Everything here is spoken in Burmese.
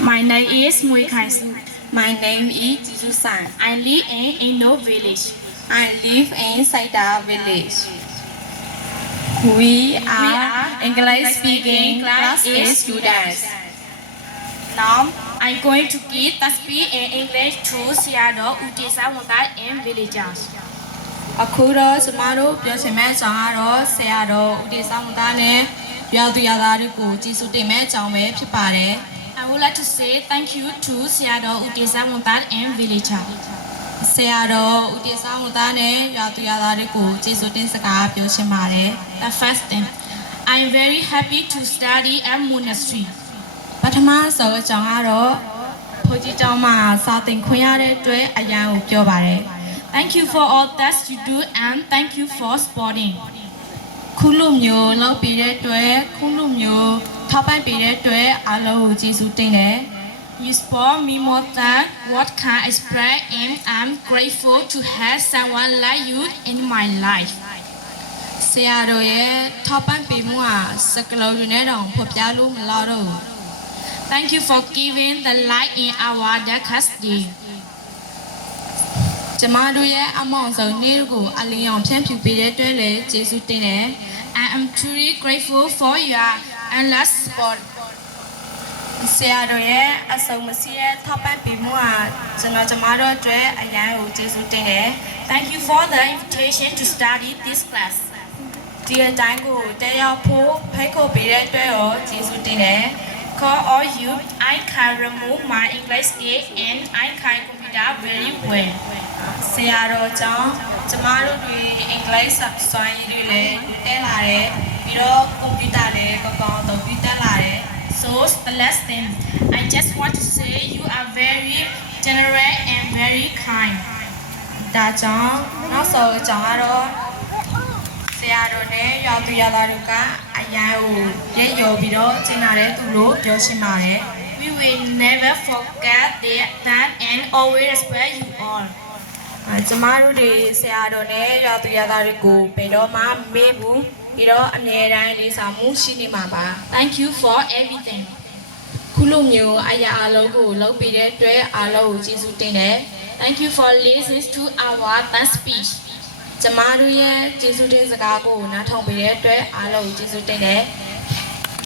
My name is Mui Khai Su. My name is Jisu San. I live in Eno village. I live in Saida village. We are English speaking class A students. Now I'm going to give the speech in English to Seattle Utesa Wanda in villagers. အခုတော့ကျမတို့ပြောချင်မယ့်အကြောင်းကတော့ဆရာတော်ဦးတေဆောင်သားနဲ့ရွာသူရွာသားတွေကိုကျေးဇူးတင်မယ့်အကြောင်းပဲဖြစ်ပါတယ် I would like to say thank you to Seattle Utesa Wanda and villager. ဆရာတော်ဦးတေဆောင်သားနဲ့ရွာသူရွာသားတွေကိုကျေးဇူးတင်စကားပြောချင်ပါတယ် The first thing, I'm very happy to study at monastery. ပထမဆုံးအကြောင်းကတော့ဘုန်းကြီးကျောင်းမှာစာသင်ခွင့်ရတဲ့အတွက်အရန်ကိုပြောပါတယ် Thank you for all that you do and thank you for supporting. ခုလိုမျိုးလုပ်ပေးတဲ့အတွက်ခုလိုမျိုးထောက်ပံ့ပေးတဲ့အတွက်အားလုံးကိုကျေးဇူးတင်တယ် You support me more than what can express and I'm grateful to have someone like you in my life. ဆရာတော်ရဲ့ထောက်ပံ့ပေးမှုဟာစကလုံးတွေနဲ့တောင်ဖော်ပြလို့မလောက်တော့ဘူး Thank you for giving the light in our darkest day. ကျမတို့ရဲ့အမောင်ဆုံးနေ့ကိုအလင်းအောင်ဖြန့်ဖြူပေးတဲ့အတွက်လည်းကျေးဇူးတင်တယ် I am truly grateful for your endless support. ဆရာတော်ရဲ့အဆုံးမစီရဲ့ထောက်ပံ့ပေးမှုဟာကျမတို့အတွက်အရန်ကိုကျေးဇူးတင်တယ် Thank you for the invitation to study this class. ဒီအတိုင်းကိုတက်ရောက်ဖို့ဖိတ်ခေါ်ပေးတဲ့အတွက်ရောကျေးဇူးတင်တယ် Call all you, I can remove my English skill and I can computer very well. ဆရာတော်ကြောင့်ကျမတို့တွေအင်္ဂလိပ်စာစွမ်းရည်တွေလည်းတက်လာတယ်ပြီးတော့ကွန်ပျူတာလည်းကောင်းကောင်းသုံးပြီးတက်လာတယ် So the last thing, I just want to say you are very generous and very kind. ဒါကြောင့်နောက်ဆုံးအကြောင်းကတော့ဆရာတော်နဲ့ရွာသူရွာသားတို့ကအရန်ကိုရက်ရော်ပြီးတော့ကျင်းလာတဲ့သူလို့ပြောရှင်းပါတယ် We will never forget that and always respect you all. ကျမတို့တွေဆရာတော်နဲ့ရွာသူရွာသားတွေကိုဘယ်တော့မှမေ့ဘူးပြီးတော့အမြဲတမ်းလေးစားမှုရှိနေမှာပါ Thank you for everything. ခုလိုမျိုးအရာအလုံးကိုလုပ်ပေးတဲ့အတွက်အားလုံးကိုကျေးဇူးတင်တယ် Thank you for listening to our thank speech. ကျမတို့ရဲ့ကျေးဇူးတင်စကားကိုနားထောင်ပေးတဲ့အတွက်အားလုံးကိုကျေးဇူးတင်တယ်